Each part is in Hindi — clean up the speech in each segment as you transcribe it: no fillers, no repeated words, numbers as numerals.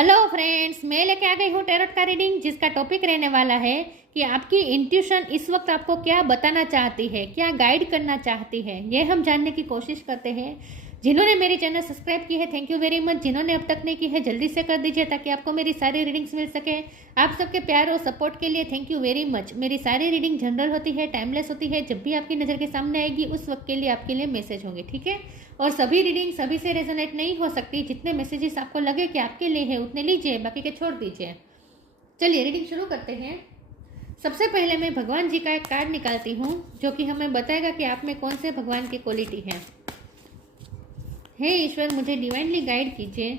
हेलो फ्रेंड्स, मैं लेके आ गई हूँ टैरोट का रीडिंग, जिसका टॉपिक रहने वाला है कि आपकी इंट्यूशन इस वक्त आपको क्या बताना चाहती है, क्या गाइड करना चाहती है, ये हम जानने की कोशिश करते हैं। जिन्होंने मेरी चैनल सब्सक्राइब की है, थैंक यू वेरी मच। जिन्होंने अब तक नहीं की है, जल्दी से कर दीजिए ताकि आपको मेरी सारी रीडिंग्स मिल सके। आप सबके प्यार और सपोर्ट के लिए थैंक यू वेरी मच। मेरी सारी रीडिंग जनरल होती है, टाइमलेस होती है। जब भी आपकी नज़र के सामने आएगी उस वक्त के लिए आपके लिए मैसेज होंगे, ठीक है। और सभी रीडिंग सभी से रेजोनेट नहीं हो सकती। जितने मैसेजेस आपको लगे कि आपके लिए है उतने लीजिए, बाकी के छोड़ दीजिए। चलिए रीडिंग शुरू करते हैं। सबसे पहले मैं भगवान जी का एक कार्ड निकालती हूँ जो कि हमें बताएगा कि आप में कौन से भगवान की क्वालिटी है। हे ईश्वर, मुझे डिवाइनली गाइड कीजिए।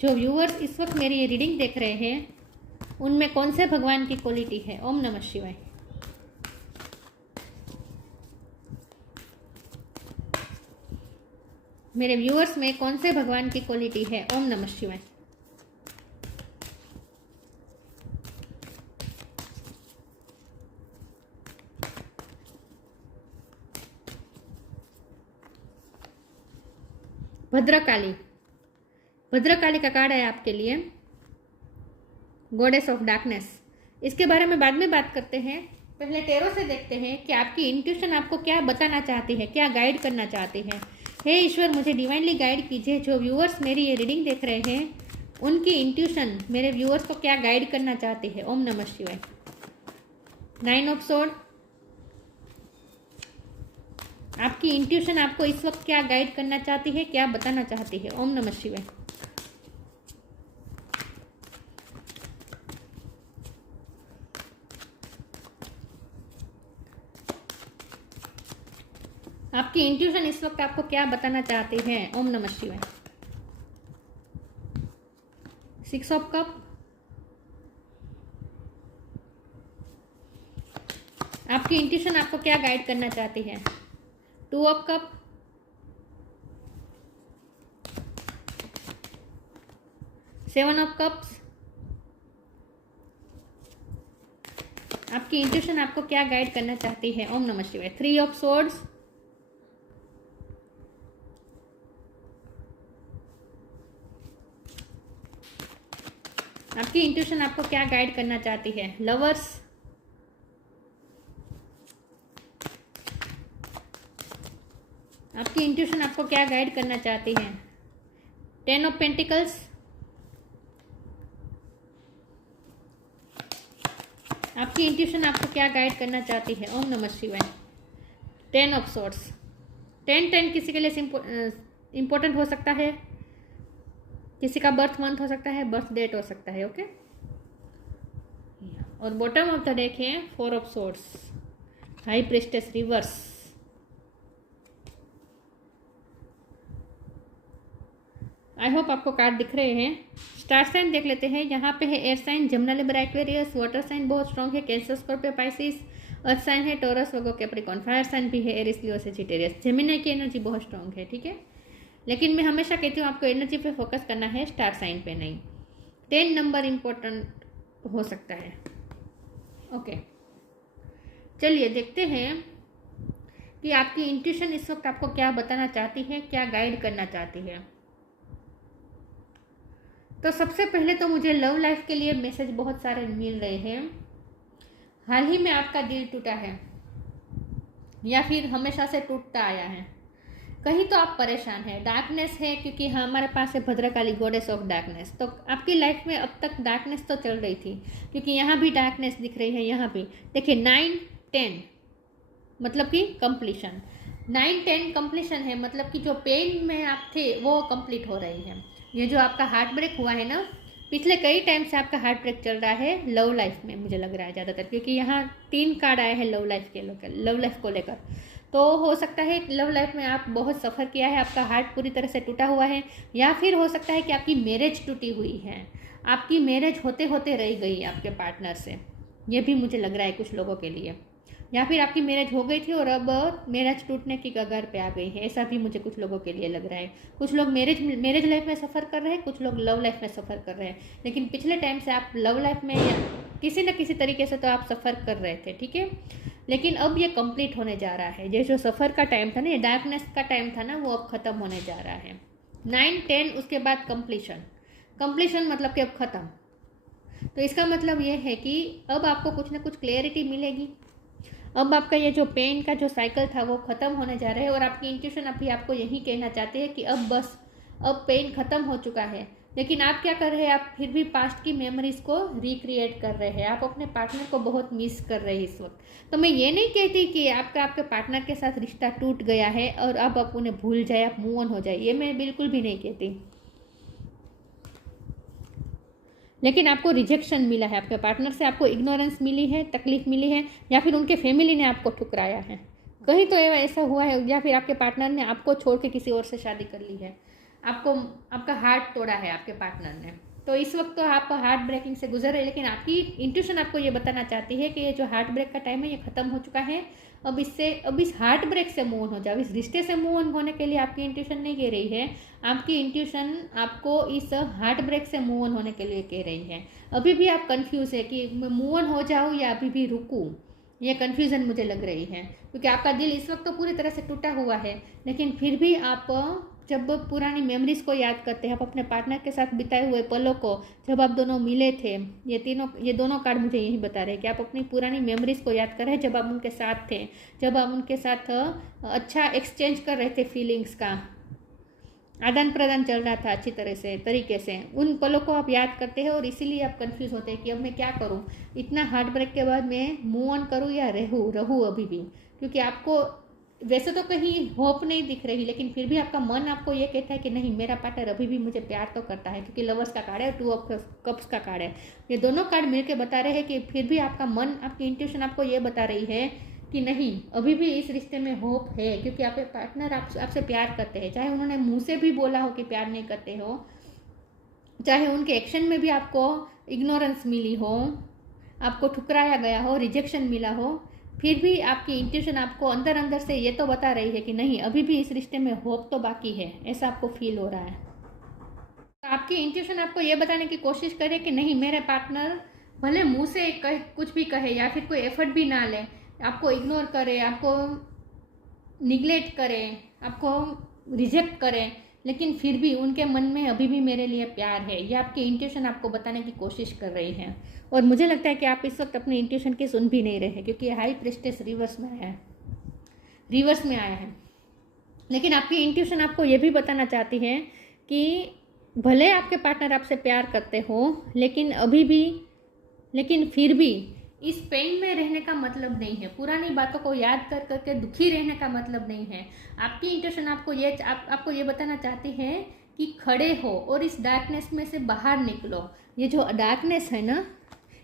जो व्यूअर्स इस वक्त मेरी ये रीडिंग देख रहे हैं उनमें कौन से भगवान की क्वालिटी है। ओम नमः शिवाय। मेरे व्यूअर्स में कौन से भगवान की क्वालिटी है। ओम नमः शिवाय। भद्रकाली, भद्रकाली का कार्ड है आपके लिए, गॉडेस ऑफ डार्कनेस। इसके बारे में बाद में बात करते हैं। पहले टैरो से देखते हैं कि आपकी इंट्यूशन आपको क्या बताना चाहती है, क्या गाइड करना चाहती है। हे ईश्वर, मुझे डिवाइनली गाइड कीजिए। जो व्यूअर्स मेरी ये रीडिंग देख रहे हैं उनकी इंट्यूशन मेरे व्यूअर्स को क्या गाइड करना चाहती है। ओम नमः शिवाय। 9 ऑफ सोर्ड। आपकी इंट्यूशन आपको इस वक्त क्या गाइड करना चाहती है, क्या बताना चाहती है। ओम नमः शिवाय। आपकी इंट्यूशन इस वक्त आपको क्या बताना चाहती है। ओम नमः शिवाय। 6 ऑफ कप। आपकी इंट्यूशन आपको क्या गाइड करना चाहती है। 2 ऑफ कप। 7 of cups. आपकी इंट्यूशन आपको क्या गाइड करना चाहती है। ओम नमः शिवाय। 3 ऑफ सोर्ड्स। आपकी इंट्यूशन आपको क्या गाइड करना चाहती है। लवर्स। आपकी इंट्यूशन आपको क्या गाइड करना चाहती है। 10 ऑफ पेंटिकल्स। आपकी इंट्यूशन आपको क्या गाइड करना चाहती है। ओम नमः शिवाय। 10 ऑफ सोर्ड्स। 10 किसी के लिए इंपॉर्टेंट हो सकता है, किसी का बर्थ मंथ हो सकता है, बर्थ डेट हो सकता है। ओके। और बॉटम ऑफ द डेक है 4 of swords, high priestess reverse. I hope आपको कार्ड दिख रहे हैं। स्टार साइन देख लेते हैं। यहाँ पे है air sign Gemini Libra Aquarius, water sign बहुत स्ट्रॉन्ग है Cancer Scorpio Pisces, earth sign है Taurus Virgo Capricorn, fire sign भी है एरिस लियो सजिटेरियस। जेमिनी की एनर्जी बहुत स्ट्रॉन्ग है, ठीक है। लेकिन मैं हमेशा कहती हूँ आपको एनर्जी पे फोकस करना है, स्टार साइन पे नहीं। 10 नंबर इम्पोर्टेंट हो सकता है। ओके, चलिए देखते हैं कि आपकी इंट्यूशन इस वक्त आपको क्या बताना चाहती है, क्या गाइड करना चाहती है। तो सबसे पहले तो मुझे लव लाइफ के लिए मैसेज बहुत सारे मिल रहे हैं। हाल ही में आपका दिल टूटा है या फिर हमेशा से टूटता आया है। कहीं तो आप परेशान हैं, डार्कनेस है, क्योंकि हमारे पास है भद्रकाली, गॉडेस ऑफ डार्कनेस। तो आपकी लाइफ में अब तक डार्कनेस तो चल रही थी, क्योंकि यहाँ भी डार्कनेस दिख रही है। यहाँ भी देखिए 9, 10 मतलब कि कंप्लीशन। 9, 10 कंप्लीशन है, मतलब कि जो पेन में आप थे वो कंप्लीट हो रही है। ये जो आपका हार्ट ब्रेक हुआ है ना, पिछले कई टाइम से आपका हार्ट ब्रेक चल रहा है लव लाइफ में, मुझे लग रहा है ज़्यादातर, क्योंकि यहाँ 3 कार्ड आए हैं लव लाइफ को लेकर। तो हो सकता है लव लाइफ में आप बहुत सफ़र किया है, आपका हार्ट पूरी तरह से टूटा हुआ है, या फिर हो सकता है कि आपकी मैरिज टूटी हुई है, आपकी मैरिज होते होते रह गई आपके पार्टनर से। ये भी मुझे लग रहा है कुछ लोगों के लिए। या फिर आपकी मैरिज हो गई थी और अब मैरिज टूटने की कगार पे आ गई है, ऐसा भी मुझे कुछ लोगों के लिए लग रहा है। कुछ लोग मैरिज लाइफ में सफ़र कर रहे हैं, कुछ लोग लव लाइफ में सफ़र कर रहे हैं। लेकिन पिछले टाइम से आप लव लाइफ में या किसी न किसी तरीके से तो आप सफ़र कर रहे थे, ठीक है। लेकिन अब ये कंप्लीट होने जा रहा है। ये जो सफ़र का टाइम था ना, ये डार्कनेस का टाइम था ना, वो अब ख़त्म होने जा रहा है। 9, 10 उसके बाद कंप्लीशन। कंप्लीशन मतलब कि अब ख़त्म। तो इसका मतलब ये है कि अब आपको कुछ ना कुछ क्लियरिटी मिलेगी। अब आपका ये जो पेन का जो साइकिल था वो ख़त्म होने जा रहा है और आपकी इंट्यूशन अभी आपको यही कहना चाहते हैं कि अब बस, अब पेन ख़त्म हो चुका है। लेकिन आप क्या कर रहे हैं, आप फिर भी पास्ट की मेमोरीज को रिक्रिएट कर रहे हैं। आप अपने पार्टनर को बहुत मिस कर रहे हैं इस वक्त। तो मैं ये नहीं कहती कि आपके पार्टनर के साथ रिश्ता टूट गया है और अब आप उन्हें भूल जाए, आप मूव ऑन हो जाए, ये मैं बिल्कुल भी नहीं कहती। लेकिन आपको रिजेक्शन मिला है आपके पार्टनर से, आपको इग्नोरेंस मिली है, तकलीफ मिली है, या फिर उनके फैमिली ने आपको ठुकराया है। कहीं तो ऐसा हुआ है, या फिर आपके पार्टनर ने आपको छोड़ के किसी और से शादी कर ली है, आपको आपका हार्ट तोड़ा है आपके पार्टनर ने। तो इस वक्त तो आप हार्ट ब्रेकिंग से गुजर रहे हैं, लेकिन आपकी इंट्यूशन आपको ये बताना चाहती है कि ये जो हार्ट ब्रेक का टाइम है ये ख़त्म हो चुका है। अब इस हार्ट ब्रेक से मूव ऑन हो जाओ। इस रिश्ते से मूव ऑन होने के लिए आपकी इंट्यूशन नहीं कह रही है, आपकी इंट्यूशन आपको इस हार्ट ब्रेक से मूव ऑन होने के लिए कह रही है। अभी भी आप कंफ्यूज है कि मैं मूव ऑन हो जाऊँ या अभी भी रुकूँ, ये कन्फ्यूज़न मुझे लग रही है। क्योंकि आपका दिल इस वक्त तो पूरी तरह से टूटा हुआ है, लेकिन फिर भी आप जब पुरानी मेमोरीज़ को याद करते हैं, आप अपने पार्टनर के साथ बिताए हुए पलों को, जब आप दोनों मिले थे, ये दोनों कार्ड मुझे यही बता रहे हैं कि आप अपनी पुरानी मेमोरीज़ को याद कर रहे हैं, जब आप उनके साथ थे, जब आप उनके साथ अच्छा एक्सचेंज कर रहे थे, फीलिंग्स का आदान प्रदान चल रहा था अच्छी तरह से तरीके से। उन पलों को आप याद करते हैं और इसीलिए आप कंफ्यूज होते हैं कि अब मैं क्या करूं, इतना हार्ट ब्रेक के बाद मैं मूव ऑन करूं या रहूं अभी भी। क्योंकि आपको वैसे तो कहीं होप नहीं दिख रही, लेकिन फिर भी आपका मन आपको ये कहता है कि नहीं, मेरा पार्टनर अभी भी मुझे प्यार तो करता है। क्योंकि लवर्स का कार्ड है, 2 ऑफ कप्स का कार्ड है, ये दोनों कार्ड मिलकर बता रहे हैं कि फिर भी आपका मन, आपकी इंट्यूशन आपको ये बता रही है कि नहीं, अभी भी इस रिश्ते में होप है। क्योंकि आपके पार्टनर आपसे प्यार करते हैं, चाहे उन्होंने मुंह से भी बोला हो कि प्यार नहीं करते हो, चाहे उनके एक्शन में भी आपको इग्नोरेंस मिली हो, आपको ठुकराया गया हो, रिजेक्शन मिला हो, फिर भी आपकी इंट्यूशन आपको अंदर अंदर से ये तो बता रही है कि नहीं, अभी भी इस रिश्ते में होप तो बाकी है, ऐसा आपको फील हो रहा है। तो आपकी इंट्यूशन आपको ये बताने की कोशिश करे कि नहीं, मेरे पार्टनर भले मुंह से कुछ भी कहे या फिर कोई एफर्ट भी ना ले, आपको इग्नोर करे, आपको निगलेक्ट करे, आपको रिजेक्ट करे, लेकिन फिर भी उनके मन में अभी भी मेरे लिए प्यार है, ये आपकी इंट्यूशन आपको बताने की कोशिश कर रही है। और मुझे लगता है कि आप इस वक्त अपनी इंट्यूशन की सुन भी नहीं रहे, क्योंकि हाई प्रेस्टेस रिवर्स में आया है। लेकिन आपकी इंट्यूशन आपको ये भी बताना चाहती है कि भले आपके पार्टनर आपसे प्यार करते हो, लेकिन फिर भी इस पेन में रहने का मतलब नहीं है, पुरानी बातों को याद कर करके दुखी रहने का मतलब नहीं है। आपकी इंट्यूशन आपको ये बताना चाहती है कि खड़े हो और इस डार्कनेस में से बाहर निकलो। ये जो डार्कनेस है ना,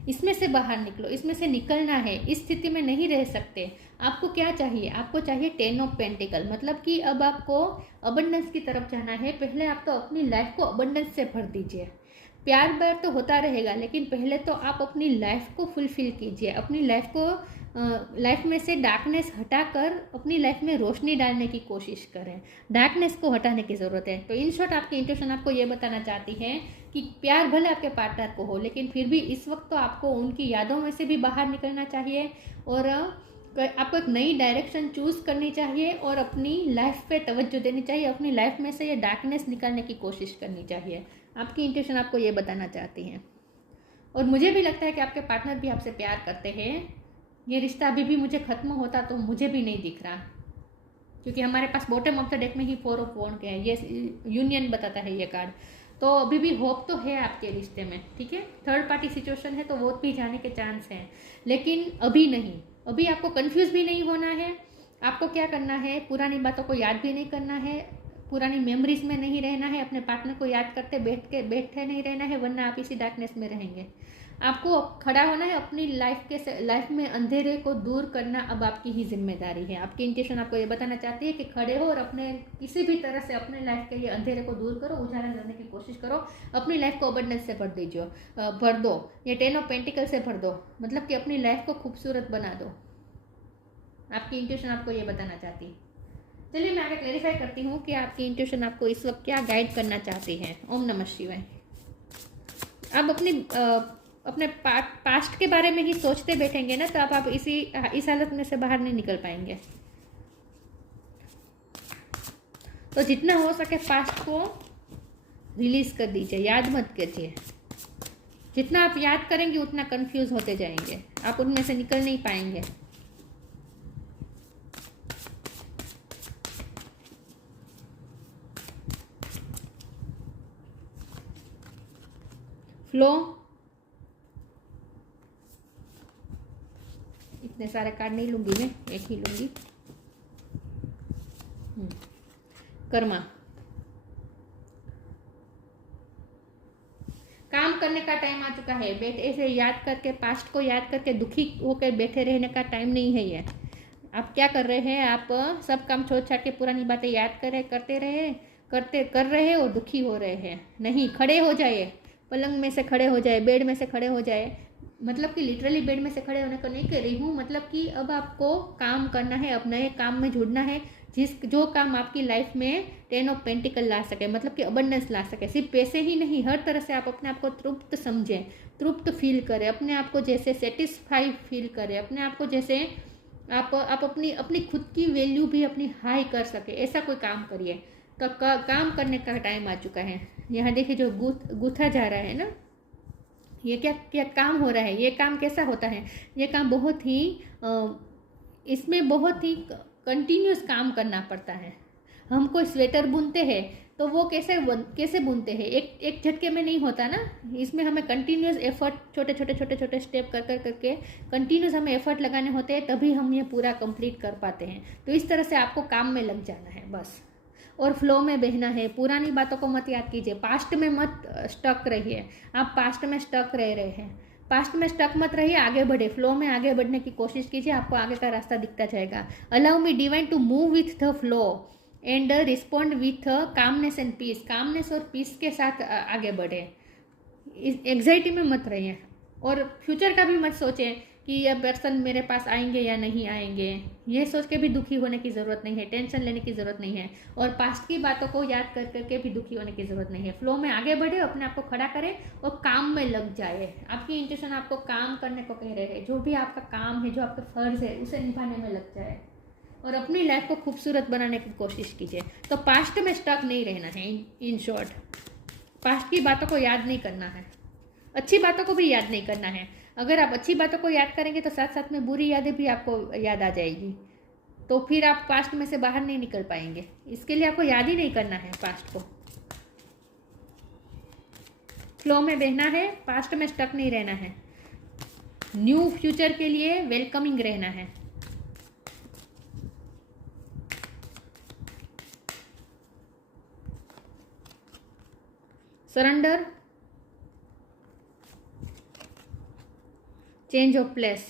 इसमें से बाहर निकलो, इसमें से निकलना है, इस स्थिति में नहीं रह सकते। आपको क्या चाहिए, आपको चाहिए 10 ऑफ पेंटिकल, मतलब कि अब आपको अबंडेंस की तरफ जाना है। पहले आप तो अपनी लाइफ को अबंडेंस से भर दीजिए। प्यार व्यार तो होता रहेगा, लेकिन पहले तो आप अपनी लाइफ को फुलफिल कीजिए। अपनी लाइफ में से डार्कनेस हटाकर अपनी लाइफ में रोशनी डालने की कोशिश करें। डार्कनेस को हटाने की ज़रूरत है। तो इन शॉर्ट आपकी इंट्यूशन आपको ये बताना चाहती है कि प्यार भले आपके पार्टनर को हो, लेकिन फिर भी इस वक्त तो आपको उनकी यादों में से भी बाहर निकलना चाहिए और आपको एक नई डायरेक्शन चूज़ करनी चाहिए और अपनी लाइफ पे तवज्जो देनी चाहिए। अपनी लाइफ में से ये डार्कनेस निकालने की कोशिश करनी चाहिए। आपकी इंट्यूशन आपको ये बताना चाहती है। और मुझे भी लगता है कि आपके पार्टनर भी आपसे प्यार करते हैं। ये रिश्ता अभी भी मुझे ख़त्म होता तो मुझे भी नहीं दिख रहा, क्योंकि हमारे पास बॉटम ऑफ द डेक में ही 4 ऑफ वॉन्ड के है, ये यूनियन बताता है ये कार्ड। तो अभी भी होप तो है आपके रिश्ते में, ठीक है। थर्ड पार्टी सिचुएशन है तो वो भी जाने के चांस हैं, लेकिन अभी नहीं। अभी आपको कंफ्यूज भी नहीं होना है। आपको क्या करना है, पुरानी बातों को याद भी नहीं करना है, पुरानी मेमोरीज में नहीं रहना है, अपने पार्टनर को याद करते बैठे नहीं रहना है, वरना आप इसी डार्कनेस में रहेंगे। आपको खड़ा होना है, अपनी लाइफ में अंधेरे को दूर करना अब आपकी ही जिम्मेदारी है। आपकी इंट्यूशन आपको ये बताना चाहती है कि खड़े हो और अपने किसी भी तरह से अपने लाइफ के ये अंधेरे को दूर करो, उजाला करने की कोशिश करो, अपनी लाइफ को अबंडेंस से भर दो। ये 10 ऑफ पेंटिकल से भर दो, मतलब कि अपनी लाइफ को खूबसूरत बना दो। आपकी इंट्यूशन आपको ये बताना चाहती है। चलिए मैं आगे क्लेरिफाई करती हूँ कि आपकी इंट्यूशन आपको इस वक्त क्या गाइड करना चाहती है। ओम नमः शिवाय। आप अपने पास्ट के बारे में ही सोचते बैठेंगे ना, तो आप इस हालत में से बाहर नहीं निकल पाएंगे। तो जितना हो सके पास्ट को रिलीज कर दीजिए, याद मत कीजिए। जितना आप याद करेंगे उतना कंफ्यूज होते जाएंगे, आप उनमें से निकल नहीं पाएंगे। फ्लो, इतने सारे कार्ड नहीं लूंगी मैं, एक ही लूंगी। कर्मा, काम करने का टाइम आ चुका है। ऐसे याद करके, पास्ट को याद करके दुखी होकर बैठे रहने का टाइम नहीं है ये। आप क्या कर रहे हैं, आप सब काम छोड़ छाड़ के पुरानी बातें याद कर रहे हैं और दुखी हो रहे हैं। नहीं, खड़े हो जाइए, पलंग में से खड़े हो जाए, बेड में से खड़े हो जाए। मतलब कि लिटरली बेड में से खड़े होने को नहीं कह रही हूँ, मतलब कि अब आपको काम करना है, अब नए काम में जुड़ना है, जो काम आपकी लाइफ में 10 ऑफ पेंटिकल ला सके, मतलब कि अबंडेंस ला सके। सिर्फ पैसे ही नहीं, हर तरह से आप अपने आप को तृप्त समझें, तृप्त फील करें, अपने आप को जैसे सेटिस्फाई फील करें, अपने आप को जैसे आप अपनी खुद की वैल्यू भी अपनी हाई कर सके, ऐसा कोई काम करिए। तो काम करने का टाइम आ चुका है। यहाँ देखिए जो गूथा जा रहा है ना, ये क्या क्या काम हो रहा है, ये काम कैसा होता है, ये काम बहुत ही इसमें बहुत ही कंटिन्यूस काम करना पड़ता है। हम कोई स्वेटर बुनते हैं तो वो कैसे बुनते हैं, एक झटके में नहीं होता ना। इसमें हमें कंटिन्यूस एफर्ट, छोटे स्टेप करके कंटिन्यूस हमें एफर्ट लगाने होते हैं, तभी हम ये पूरा कंप्लीट कर पाते हैं। तो इस तरह से आपको काम में लग जाना है बस, और फ्लो में बहना है। पुरानी बातों को मत याद कीजिए, पास्ट में मत स्टक रहिए। आप पास्ट में स्टक रह रहे हैं, पास्ट में स्टक मत रहिए, आगे बढ़े, फ्लो में आगे बढ़ने की कोशिश कीजिए, आपको आगे का रास्ता दिखता जाएगा। Allow me divine to move with the flow and respond with calmness and peace. Calmness और पीस के साथ आगे बढ़े, एग्जाइटी में मत रहिए, और फ्यूचर का भी मत सोचें कि यह पर्सन मेरे पास आएंगे या नहीं आएंगे। ये सोच के भी दुखी होने की ज़रूरत नहीं है, टेंशन लेने की ज़रूरत नहीं है, और पास्ट की बातों को याद कर करके भी दुखी होने की ज़रूरत नहीं है। फ्लो में आगे बढ़े, अपने आप को खड़ा करें और काम में लग जाए। आपकी इंट्यूशन आपको काम करने को कह रहे हैं, जो भी आपका काम है, जो आपका फ़र्ज़ है, उसे निभाने में लग जाए और अपनी लाइफ को खूबसूरत बनाने की कोशिश कीजिए। तो पास्ट में स्टक नहीं रहना है। इन शॉर्ट, पास्ट की बातों को याद नहीं करना है, अच्छी बातों को भी याद नहीं करना है। अगर आप अच्छी बातों को याद करेंगे तो साथ साथ में बुरी यादें भी आपको याद आ जाएगी, तो फिर आप पास्ट में से बाहर नहीं निकल पाएंगे। इसके लिए आपको याद ही नहीं करना है पास्ट को, फ्लो में बहना है, पास्ट में स्टक नहीं रहना है, न्यू फ्यूचर के लिए वेलकमिंग रहना है। Surrender, change of place,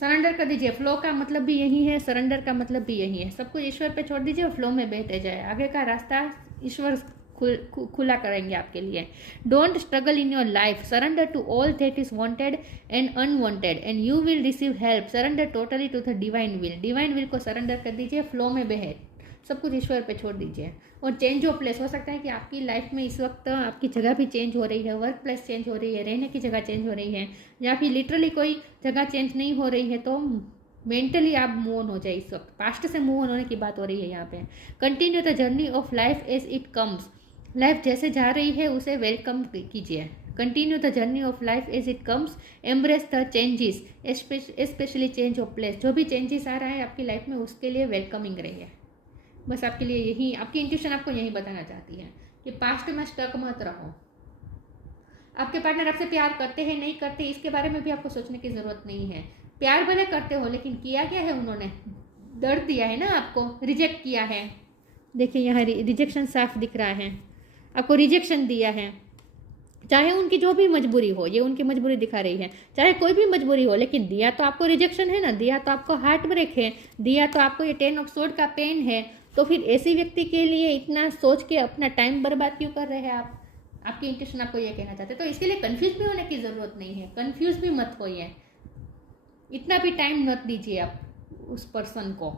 surrender कर दीजिए। फ्लो का मतलब भी यही है, सरेंडर का मतलब भी यही है। सब कुछ ईश्वर पे छोड़ दीजिए और फ्लो में बहते जाए, आगे का रास्ता ईश्वर खुला करेंगे आपके लिए। Don't struggle in your life, surrender to all that is wanted and unwanted and you will receive help. Surrender totally to the divine will, divine will को सरेंडर कर दीजिए, फ्लो में बहे, सब कुछ ईश्वर पे छोड़ दीजिए। और चेंज ऑफ प्लेस, हो सकता है कि आपकी लाइफ में इस वक्त आपकी जगह भी चेंज हो रही है, वर्क प्लेस चेंज हो रही है, रहने की जगह चेंज हो रही है, या फिर लिटरली कोई जगह चेंज नहीं हो रही है, तो मेंटली आप मूव ऑन हो जाए। इस वक्त पास्ट से मूव ऑन होने की बात हो रही है यहाँ पे। Continue the journey of life as it comes, life जैसे जा रही है उसे वेलकम कीजिए। Continue the journey of life as it comes, embrace the changes, specially change of place. जो भी चेंजेस आ रहा है आपकी लाइफ में उसके लिए वेलकमिंग रहिए। बस आपके लिए यही, आपकी इंट्यूशन आपको यही बताना चाहती है कि पास्ट में स्टक मत रहो। आपके पार्टनर आपसे प्यार करते हैं नहीं करते, इसके बारे में भी आपको सोचने की ज़रूरत नहीं है। प्यार भले करते हो, लेकिन किया क्या है उन्होंने, दर्द दिया है ना आपको, रिजेक्ट किया है। देखिए यहाँ रिजेक्शन साफ दिख रहा है, आपको रिजेक्शन दिया है। चाहे उनकी जो भी मजबूरी हो, ये उनकी मजबूरी दिखा रही है, चाहे कोई भी मजबूरी हो, लेकिन दिया तो आपको रिजेक्शन है ना, दिया तो आपको हार्ट ब्रेक है, दिया तो आपको ये 10 ऑफ सोर्ड का पेन है। तो फिर ऐसी व्यक्ति के लिए इतना सोच के अपना टाइम बर्बाद क्यों कर रहे हैं आप? आपकी इंट्यूशन आपको ये कहना चाहते हैं। तो इसके लिए कंफ्यूज भी होने की ज़रूरत नहीं है, कंफ्यूज भी मत होइए, इतना भी टाइम मत दीजिए आप उस पर्सन को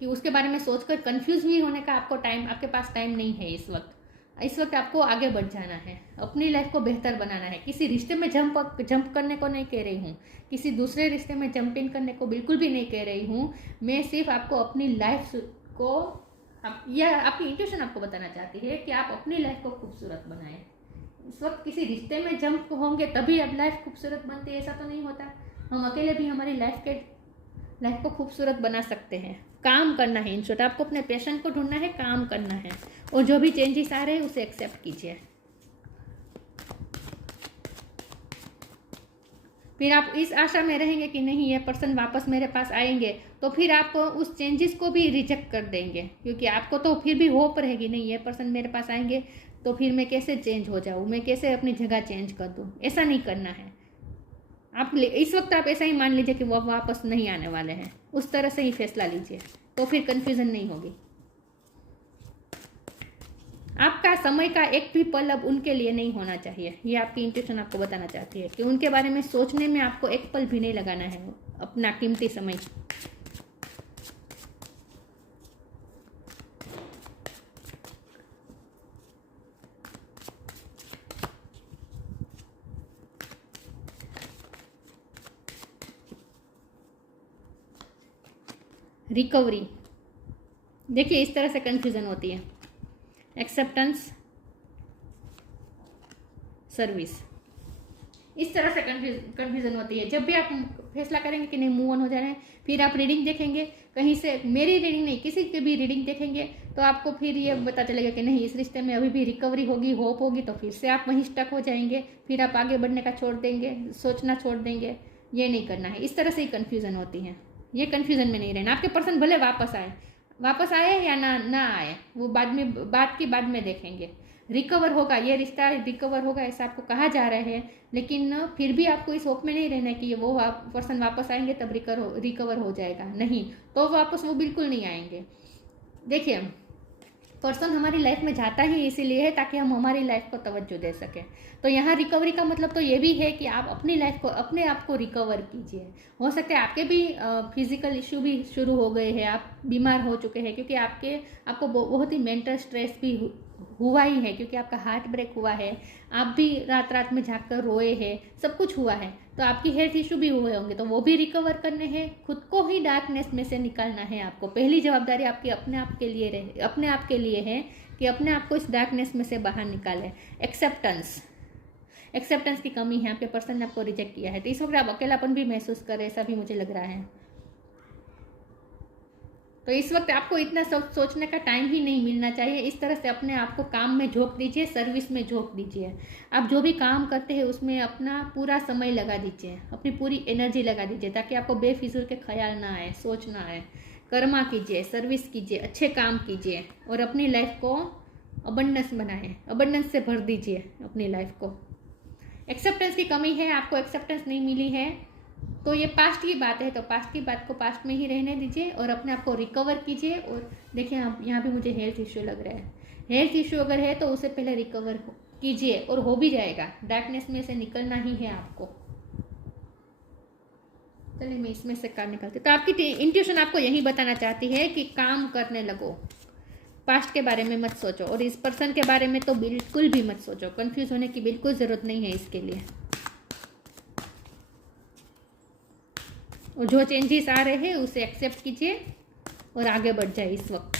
कि उसके बारे में सोचकर कंफ्यूज भी होने का आपको टाइम, आपके पास टाइम नहीं है इस वक्त। इस वक्त आपको आगे बढ़ जाना है, अपनी लाइफ को बेहतर बनाना है। किसी रिश्ते में जंप करने को नहीं कह रही हूँ, किसी दूसरे रिश्ते में जंप इन करने को बिल्कुल भी नहीं कह रही हूँ। मैं सिर्फ आपको अपनी लाइफ को आप यह आपकी इंट्यूशन आपको बताना चाहती है कि आप अपनी लाइफ को खूबसूरत बनाएं। इस वक्त किसी रिश्ते में जंप होंगे तभी अब लाइफ खूबसूरत बनती है, ऐसा तो नहीं होता। हम अकेले भी हमारी लाइफ को खूबसूरत बना सकते हैं। काम करना है, इन शॉर्ट आपको अपने पैशन को ढूंढना है, काम करना है, और जो भी चेंजेस आ रहे हैं उसे एक्सेप्ट कीजिए। फिर आप इस आशा में रहेंगे कि नहीं ये पर्सन वापस मेरे पास आएंगे, तो फिर आप उस चेंजेस को भी रिजेक्ट कर देंगे, क्योंकि आपको तो फिर भी होप रहेगी नहीं ये पर्सन मेरे पास आएंगे तो फिर मैं कैसे चेंज हो जाऊँ, मैं कैसे अपनी जगह चेंज कर दूँ। ऐसा नहीं करना है। आप इस वक्त आप ऐसा ही मान लीजिए कि वो वापस नहीं आने वाले हैं, उस तरह से ही फैसला लीजिए, तो फिर कन्फ्यूजन नहीं होगी। आपका समय का एक भी पल अब उनके लिए नहीं होना चाहिए, ये आपकी इंट्यूशन आपको बताना चाहती है कि उनके बारे में सोचने में आपको एक पल भी नहीं लगाना है अपना कीमती समय। रिकवरी, देखिए इस तरह से कन्फ्यूजन होती है। एक्सेप्टेंस, सर्विस, इस तरह से कन्फ्यूजन होती है। जब भी आप फैसला करेंगे कि नहीं मूव ऑन हो जा रहे हैं, फिर आप रीडिंग देखेंगे कहीं से, मेरी रीडिंग नहीं किसी की भी रीडिंग देखेंगे तो आपको फिर ये पता चलेगा कि नहीं इस रिश्ते में अभी भी रिकवरी होगी, होप होगी, तो फिर से आप वहीं स्टक हो जाएंगे, फिर आप आगे बढ़ने का छोड़ देंगे, सोचना छोड़ देंगे। ये नहीं करना है। इस तरह से ही कन्फ्यूजन होती है। ये कन्फ्यूजन में नहीं रहना। आपके पर्सन भले वापस आए या ना आए, वो बात की बाद में देखेंगे। रिकवर होगा, ये रिश्ता रिकवर होगा ऐसा आपको कहा जा रहा है, लेकिन फिर भी आपको इस होप में नहीं रहना कि वो पर्सन वापस आएंगे तब रिकवर हो जाएगा। नहीं, तो वापस वो बिल्कुल नहीं आएंगे। देखिए पर्सन हमारी लाइफ में जाता ही इसीलिए है ताकि हम हमारी लाइफ को तवज्जो दे सकें। तो यहाँ रिकवरी का मतलब तो ये भी है कि आप अपनी लाइफ को अपने आप को रिकवर कीजिए। हो सकता है आपके भी फिजिकल इश्यू भी शुरू हो गए हैं, आप बीमार हो चुके हैं, क्योंकि आपको बहुत ही मेंटल स्ट्रेस भी हुआ ही है, क्योंकि आपका हार्ट ब्रेक हुआ है, आप भी रात में जाग कर रोए हैं, सब कुछ हुआ है। तो आपकी हेल्थ इशू भी हुए होंगे, तो वो भी रिकवर करने हैं। खुद को ही डार्कनेस में से निकालना है आपको। पहली जवाबदारी आपकी अपने आप के लिए है कि अपने आप को इस डार्कनेस में से बाहर निकालें। एक्सेप्टेंस की कमी है, आपके पर्सन ने आपको रिजेक्ट किया है, तो इस वक्त आप अकेलापन भी महसूस करें, ऐसा भी मुझे लग रहा है। तो इस वक्त आपको इतना सोचने का टाइम ही नहीं मिलना चाहिए। इस तरह से अपने आप को काम में झोंक दीजिए, सर्विस में झोंक दीजिए। आप जो भी काम करते हैं उसमें अपना पूरा समय लगा दीजिए, अपनी पूरी एनर्जी लगा दीजिए, ताकि आपको बेफिजूल के ख्याल ना आए, सोच ना आए। कर्मा कीजिए, सर्विस कीजिए, अच्छे काम कीजिए और अपनी लाइफ को अबंडेंस बनाएं, अबंडेंस से भर दीजिए अपनी लाइफ को। एक्सेप्टेंस की कमी है, आपको एक्सेप्टेंस नहीं मिली है, तो ये पास्ट की बात है, तो पास्ट की बात को पास्ट में ही रहने दीजिए और अपने आप को रिकवर कीजिए। और देखिए यहाँ भी मुझे हेल्थ इश्यू लग रहा है। हेल्थ इश्यू अगर है तो उसे पहले रिकवर कीजिए और हो भी जाएगा। डार्कनेस में से निकलना ही है आपको। चलिए मैं इसमें से कार्ड निकालती हूँ। तो आपकी इंट्यूशन आपको यही बताना चाहती है कि काम करने लगो, पास्ट के बारे में मत सोचो, और इस पर्सन के बारे में तो बिल्कुल भी मत सोचो। कंफ्यूज होने की बिल्कुल ज़रूरत नहीं है इसके लिए। और जो चेंजेस आ रहे हैं उसे एक्सेप्ट कीजिए और आगे बढ़ जाए। इस वक्त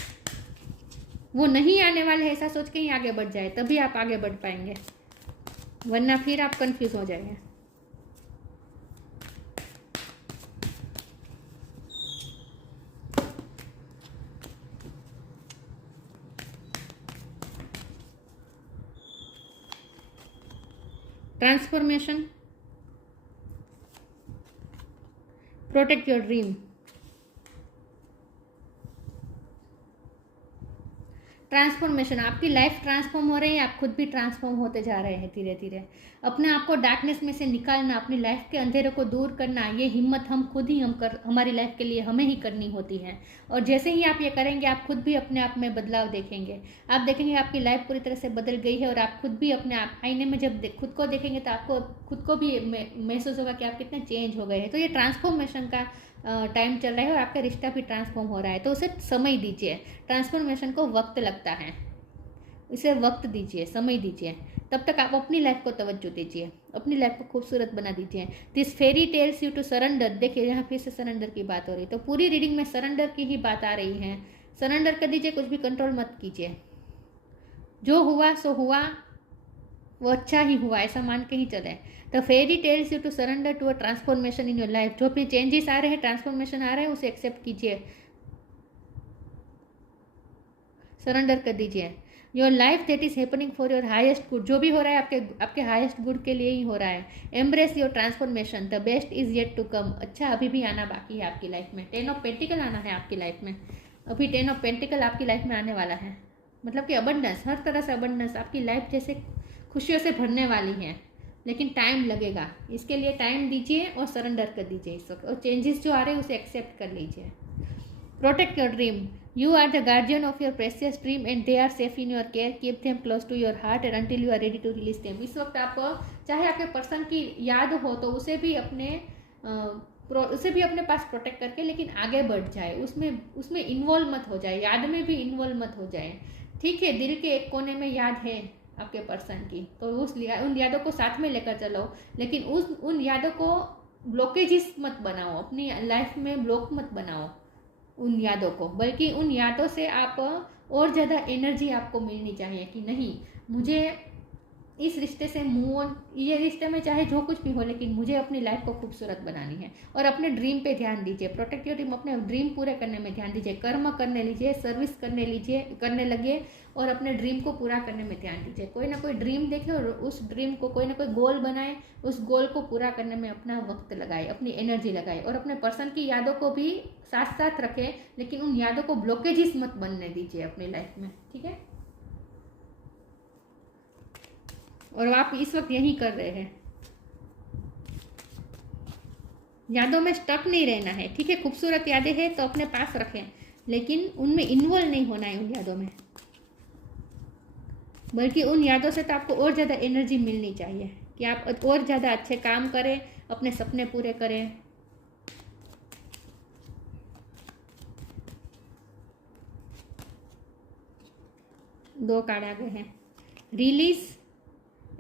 वो नहीं आने वाले हैं ऐसा सोच के ही आगे बढ़ जाए, तभी आप आगे बढ़ पाएंगे, वरना फिर आप कंफ्यूज हो जाएंगे। Transformation, protect your dream. Transformation, आपकी लाइफ ट्रांसफॉर्म हो रही है, आप खुद भी ट्रांसफॉर्म होते जा रहे हैं धीरे धीरे। अपने आप को डार्कनेस में से निकालना, अपनी लाइफ के अंधेरे को दूर करना, ये हिम्मत हम खुद ही हमारी लाइफ के लिए हमें ही करनी होती है। और जैसे ही आप ये करेंगे आप खुद भी अपने आप में बदलाव देखेंगे। आप देखेंगे आपकी लाइफ पूरी तरह से बदल गई है, और आप खुद भी अपने आप आईने में जब खुद को देखेंगे तो आपको खुद को भी महसूस होगा कि आप कितने चेंज हो गए हैं। तो ये ट्रांसफॉर्मेशन का टाइम चल रहा है और आपका रिश्ता भी ट्रांसफॉर्म हो रहा है, तो उसे समय दीजिए। ट्रांसफॉर्मेशन को वक्त लगता है, इसे वक्त दीजिए, समय दीजिए। तब तक आप अपनी लाइफ को तवज्जो दीजिए, अपनी लाइफ को खूबसूरत बना दीजिए। This fairy tells you to surrender. देखिए यहाँ फिर से सरेंडर की बात हो रही है, तो पूरी रीडिंग में सरेंडर की ही बात आ रही है। सरेंडर कर दीजिए, कुछ भी कंट्रोल मत कीजिए। जो हुआ सो हुआ, वो अच्छा ही हुआ, ऐसा मान के ही चले। The fairy tells you to surrender to a transformation in your life. जो भी चेंजेस आ रहे हैं, ट्रांसफॉर्मेशन आ रहे हैं, उसे एक्सेप्ट कीजिए, सरेंडर कर दीजिए। Your life that is happening for your highest good. जो भी हो रहा है आपके हाईएस्ट गुड के लिए ही हो रहा है। Embrace your transformation, the best is yet to come. अच्छा अभी भी आना बाकी है आपकी लाइफ में। 10 ऑफ पेंटिकल आना है आपकी लाइफ में, अभी 10 ऑफ पेंटिकल आपकी लाइफ में आने वाला है। मतलब कि अबंडेंस, हर तरह से अबंडेंस आपकी लाइफ जैसे खुशियों से भरने वाली है, लेकिन टाइम लगेगा। इसके लिए टाइम दीजिए और सरेंडर कर दीजिए इस वक्त। और चेंजेस जो आ रहे हैं उसे एक्सेप्ट कर लीजिए। Protect your dream, you are the guardian of your precious dream and they are safe in your care. Keep them close to your heart and until you are ready to release them. इस वक्त आप चाहे आपके पर्सन की याद हो तो उसे भी अपने पास प्रोटेक्ट करके, लेकिन आगे बढ़ जाए, उसमें इन्वॉल्व मत हो जाए, याद में भी इन्वॉल्व मत हो जाए। ठीक है, दिल के एक कोने में याद है आपके पर्सन की, तो उन यादों को साथ में लेकर चलो, लेकिन उन यादों को ब्लॉकेजेस मत बनाओ, अपनी लाइफ में ब्लॉक मत बनाओ उन यादों को, बल्कि उन यादों से आप और ज़्यादा एनर्जी आपको मिलनी चाहिए कि नहीं, मुझे इस रिश्ते से मूव ऑन, ये रिश्ते में चाहे जो कुछ भी हो, लेकिन मुझे अपनी लाइफ को खूबसूरत बनानी है। और अपने ड्रीम पे ध्यान दीजिए, प्रोटेक्ट योर ड्रीम, अपने ड्रीम पूरे करने में ध्यान दीजिए, कर्म करने लीजिए, सर्विस करने लगिए और अपने ड्रीम को पूरा करने में ध्यान दीजिए। कोई ना कोई ड्रीम देखे और उस ड्रीम को कोई ना कोई गोल बनाए, उस गोल को पूरा करने में अपना वक्त लगाए, अपनी एनर्जी लगाए, और अपने पर्सन की यादों को भी साथ साथ रखें, लेकिन उन यादों को ब्लॉकेजेस मत बनने दीजिए अपनी लाइफ में। ठीक है, और आप इस वक्त यही कर रहे हैं, यादों में स्टक नहीं रहना है। ठीक है, खूबसूरत यादें हैं तो अपने पास रखें, लेकिन उनमें इन्वॉल्व नहीं होना है उन यादों में, बल्कि उन यादों से तो आपको और ज़्यादा एनर्जी मिलनी चाहिए कि आप और ज़्यादा अच्छे काम करें, अपने सपने पूरे करें। दो कार्ड आ गए हैं, release,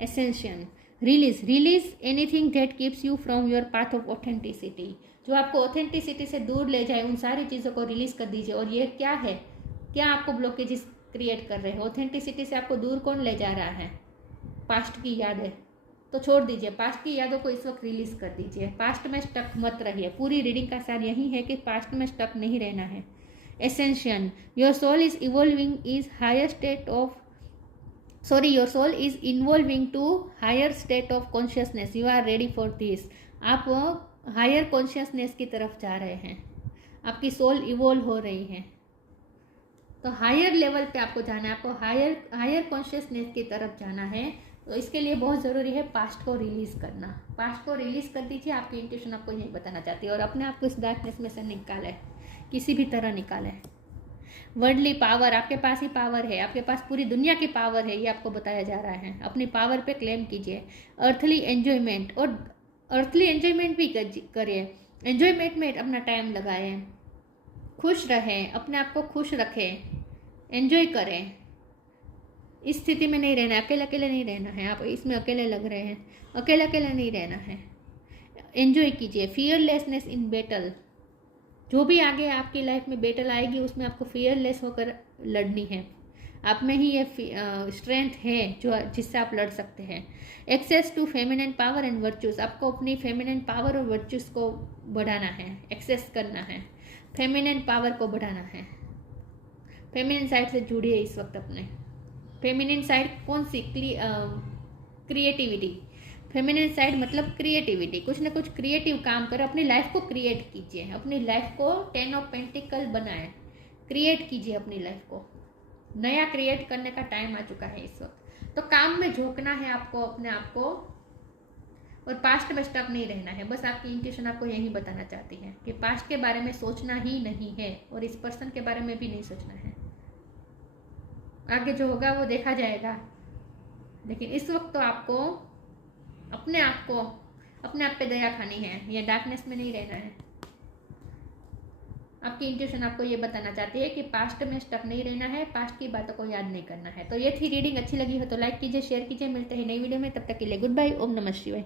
ascension. Release anything that keeps you from your path of authenticity. जो आपको ऑथेंटिसिटी से दूर ले जाए, उन सारी चीज़ों को रिलीज कर दीजिए। और ये क्या है, क्या आपको ब्लॉकेजेस क्रिएट कर रहे हैं? ऑथेंटिसिटी से आपको दूर कौन ले जा रहा है? पास्ट की याद है, तो छोड़ दीजिए, पास्ट की यादों को इस वक्त रिलीज कर दीजिए। पास्ट में स्टक मत रहिए। पूरी रीडिंग का सार यही है कि पास्ट में स्टक नहीं रहना है। Ascension, your soul is evolving is higher state of your soul is evolving to higher state of consciousness. You are ready for this. आप हायर कॉन्शियसनेस की तरफ जा रहे हैं, आपकी सोल इवॉल्व हो रही है, तो हायर लेवल पे आपको जाना है, आपको हायर कॉन्शियसनेस की तरफ जाना है। तो इसके लिए बहुत ज़रूरी है पास्ट को रिलीज़ करना। पास्ट को रिलीज़ कर दीजिए, आपकी इंट्यूशन आपको यही बताना चाहती है, और अपने आप को इस डार्कनेस में से निकाले, किसी भी तरह निकाले। वर्ल्डली पावर, आपके पास ही पावर है, आपके पास पूरी दुनिया की पावर है, ये आपको बताया जा रहा है। अपनी पावर पे क्लेम कीजिए। अर्थली एन्जॉयमेंट, और अर्थली एन्जॉयमेंट भी करिए, एन्जॉयमेंट में अपना टाइम लगाएं, खुश रहें, अपने आप को खुश रखें, एन्जॉय करें। इस स्थिति में नहीं रहना है, अकेले अकेले नहीं रहना है। आप इसमें अकेले लग रहे हैं, अकेले अकेले नहीं रहना है, एन्जॉय कीजिए। फियरलेसनेस इन बैटल, जो भी आगे आपकी लाइफ में बैटल आएगी उसमें आपको फियरलेस होकर लड़नी है। आप में ही ये स्ट्रेंथ है जो जिससे आप लड़ सकते हैं। Access to feminine power and virtues, आपको अपनी फेमिनिन पावर और वर्चूज को बढ़ाना है, एक्सेस करना है, फेमिनिन पावर को बढ़ाना है। फेमिनिन साइड से जुड़िए इस वक्त अपने। फेमिनिन साइड कौन सी? क्रिएटिविटी। फेमिनिन साइड मतलब क्रिएटिविटी, कुछ ना कुछ क्रिएटिव काम करें, अपनी लाइफ को क्रिएट कीजिए, अपनी लाइफ को 10 ऑफ पेंटिकल बनाएं, क्रिएट कीजिए अपनी लाइफ को। नया क्रिएट करने का टाइम आ चुका है इस वक्त, तो काम में झोंकना है आपको अपने आप को, और पास्ट में स्टक नहीं रहना है। बस आपकी इंट्यूशन आपको यही बताना चाहती है कि पास्ट के बारे में सोचना ही नहीं है, और इस पर्सन के बारे में भी नहीं सोचना है। आगे जो होगा वो देखा जाएगा, लेकिन इस वक्त तो आपको अपने आप पे दया खानी है, ये डार्कनेस में नहीं रहना है। आपकी इंट्यूशन आपको ये बताना चाहती है कि पास्ट में स्टक नहीं रहना है, पास्ट की बातों को याद नहीं करना है। तो ये थी रीडिंग, अच्छी लगी हो तो लाइक कीजिए, शेयर कीजिए। मिलते हैं नई वीडियो में, तब तक के लिए गुड बाय। ओम नमः शिवाय।